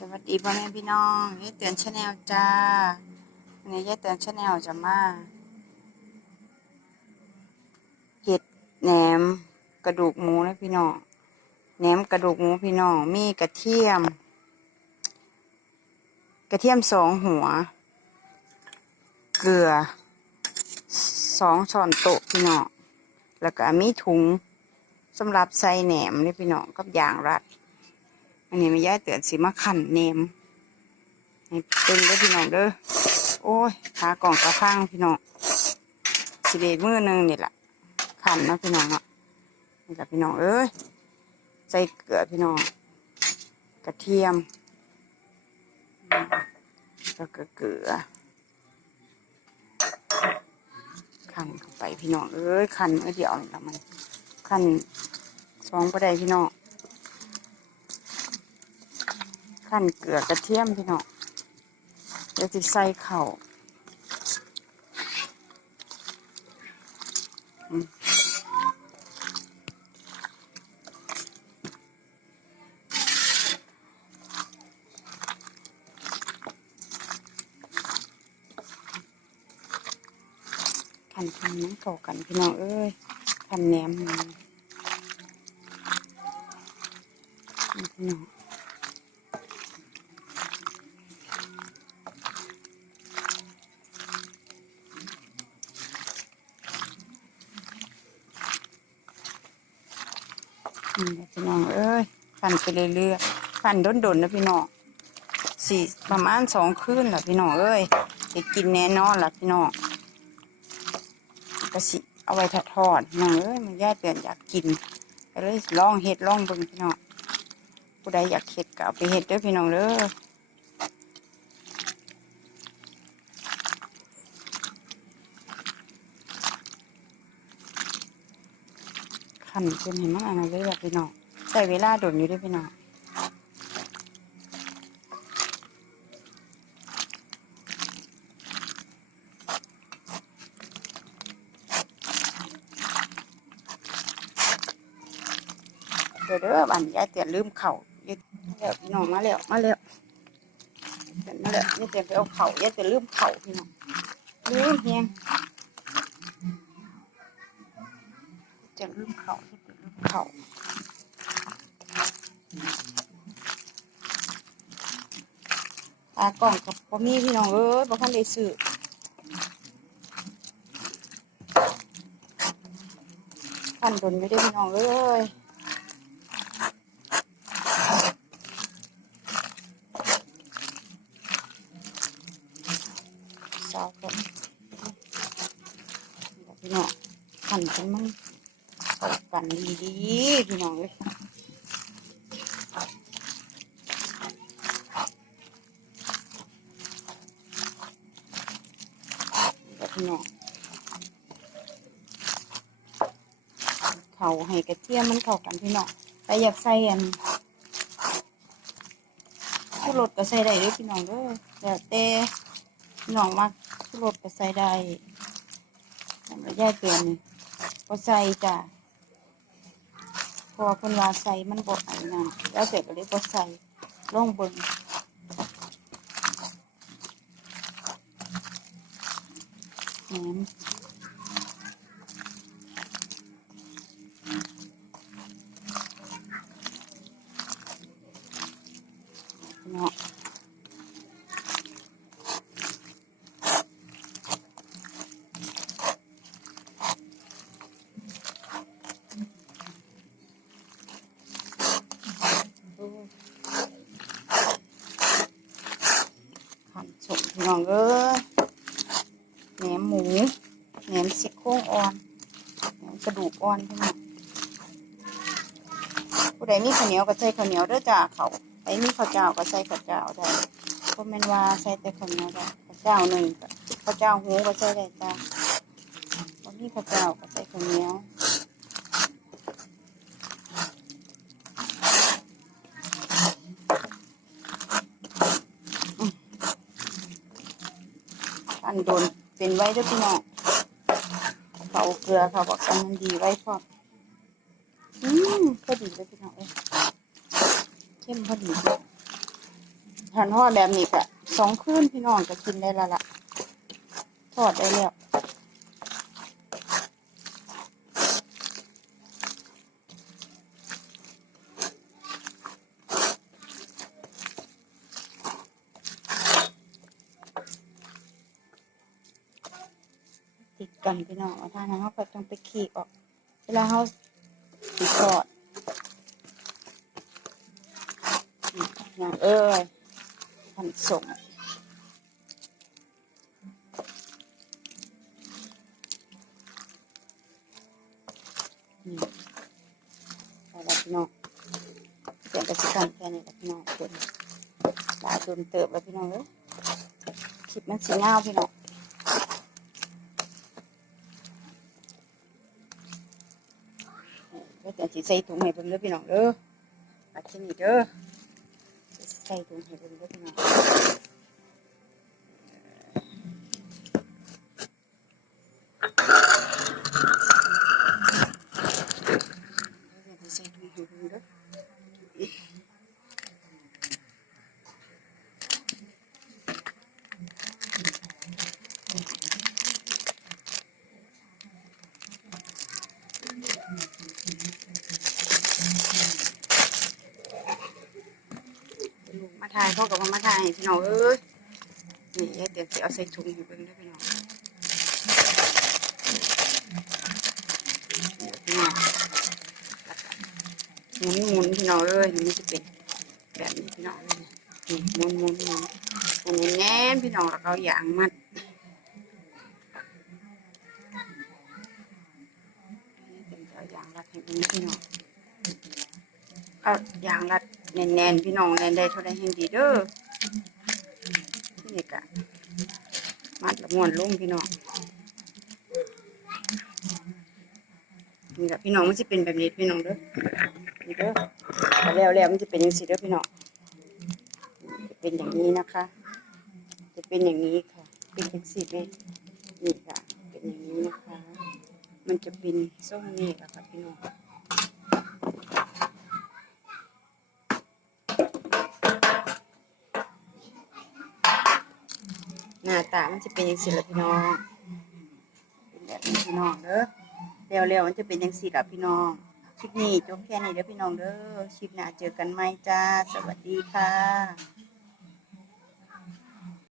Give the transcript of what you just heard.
สวัสดีพ่อแม่พี่น้องยายเตือนชาแนลจ้าวันนี้ยายเตือนชาแนลจะมาเห็ดแหนมกระดูกหมูนะพี่น้องแหนมกระดูกหมูพี่น้องมีกระเทียม กระเทียมสองหัว เกลือสองช้อนโต๊ะพี่น้องแล้วก็มีถุงสำหรับใส่แหนมนี่พี่น้องกับยางรัด อันนี้ไม่ย่ายเตือนสิมาขันเนมให้เป็นเด้อพี่น้องเด้อโอ้ยขากล่องกระพังพี่น้องสิเดมือหนึงนี่แหละขันนะพี่น้องเนาะนี่แหละพี่น้องเอ้ยใส่เกลือพี่น้องกระเทียมแล้วก็เกลือขันเข้าไปพี่น้องเอ้ยขันเมื่อเดียวนี่ละมันขันสองประเดพี่น้อง ขั้นเกลือกระเทียมพี่น้องเดี๋ยวจะใส่เข่าขันทำน้ำเก่ากันพี่น้องเอ้ยขันแหนมมันนี่พี่น้อง นี่พี่น้องเอ้ยปั่นไปเรื่อยๆปั่นดนๆนะพี่น้องสี่ประมาณสองคืนแหละพี่น้องเอ้ยจะกินแน่นอนล่ะพี่น้องกระสิเอาไว้ทอดๆน้องเอ้ยมันย่าเตือนอยากกินก็เลยลองเห็ดลองเบิ่งพี่น้องผู้ใดอยากเห็ดก็เอาไปเห็ดเด้อพี่น้องเด้อ ขันจนเห็นมันอะไรเลยล่ะพี่น้องใส่เวลาโดนอยู่ด้วยพี่น้องเดี๋ยวเด้อบันยายเตียนลืมเข่ายายแล้วพี่น้องมาแล้วมาแล้วเตียนมาแล้วยายเตียนไปเอาเข่ายายเตียนลืมเข่าพี่น้องลืมเฮียง เตียนลืมเข่ายายเตียนลืมเข่าตากล่องกับพ่อมีพี่น้องเอ้ยบ่ทันได้ซื้อพันดนไม่ได้พี่น้องเอ้ยสาวกันพี่น้องหั่นกันมัน เขากันดีๆพี่น้องเลยพี่น้องเขาให้กระเทียมมันเข้ากันพี่น้องแต่อยากใส่อันผู้รสก็ใส่ได้ด้วยพี่น้องด้อแล้วแต่น้องมักรสก็ใส่ได้ทำระยะเตือนนี่ก็ใส่จ้ะ พอเพิ่นว่าใส่มันบดอันนั้นแล้วเสร็จก็เลยบ่ใส่ลองเบิ่งแหนมเนาะ ขันสุก พี่น้องเอ้ยแหนมหมูแหนมซี่โค้งอ่อนแหนมกระดูกอ่อนพี่น้องผู้ใดมีข้าวเหนียวก็ใส่ข้าวเหนียวเด้อจ้าเขาใครมีข้าวเจ้าก็ใส่ข้าวเจ้าได้ก็แม่นว่าใส่แต่ข้าวเหนียวได้ข้าวเจ้าหนึ่งก็ข้าวเจ้าหูก็ใส่ได้จ้าบ่มีข้าวเจ้าก็ใส่ข้าวเหนียว อัน โดนเป็นไว้เด้วยพี่น้องเขาเกลือเขาบอกกันมันดีไว้พอมอืมพอดีเลยพี่น้องเอ้ยเข้มพอดีทานทอดแบบนี้กะสองคืนพี่น้องจะกินได้ละละทอดได้แล้ว ติดกันพี่น้องเอาทานั้นเขาก็ต้องไปขีกออก เวลาเขาติดทอดอย่างเอ้ยพันส่งนี่เอาละพี่น้องเสียงกระสิกันแค่นี้แหละพี่น้องเพิ่นหลายโดนเติบแล้วพี่น้องเอ้ยคลิปมันสีเงาพี่น้อง ก็จะสิใส่ถุงให้เพิ่นเด้อพี่น้องเด้อปัดชนิดเด้อใส่ถุงให้เพิ่นเด้อพี่น้องเดี๋ยวจะใส่ถุงให้เพิ่นเด้อลูกมา ถ่ายเขากับมาถ่ายให้พี่น้องเอ้ยนี่เดี๋ยวสิเอาใส่ถุงให้เพิ่นเด้อพี่น้องเดี๋ยวพี่น้องหมุนหมุนพี่น้องเอ้ยนี่มันจะเป็นแบบนี้พี่น้องเอ้ยนี่หมุนหมุนหมุนหมุนแน่นพี่น้องแล้วก็อยางมัดเป็นเอายางรัดให้พี่น้องเอายางรัด แน่นๆพี่น้องแน่นได้เท่าใดแห่งดีเด้อนี่กะมัดละมวนลงพี่น้องนี่แหละพี่น้องมันจะเป็นแบบนี้พี่น้องเด้อนี่เด้อแล้วแล้วมันจะเป็นอย่างนี้เด้อพี่น้องจะเป็นอย่างนี้นะคะ จะเป็นอย่างนี้ค่ะ เป็นจังสีเลยนี่ค่ะ เป็นอย่างนี้นะคะ มันจะเป็นส้มนี่แหละค่ะพี่น้อง หน้าตามันจะเป็นอย่างสิละพี่น้องเป็นแบบนี้พี่น้องเด้อเร็วๆมันจะเป็นอย่างสิละพี่น้องคลิปนี้จบแค่นี้เด้อพี่น้องเด้อคลิปหน้าเจอกันไหมจ้า สวัสดีค่ะ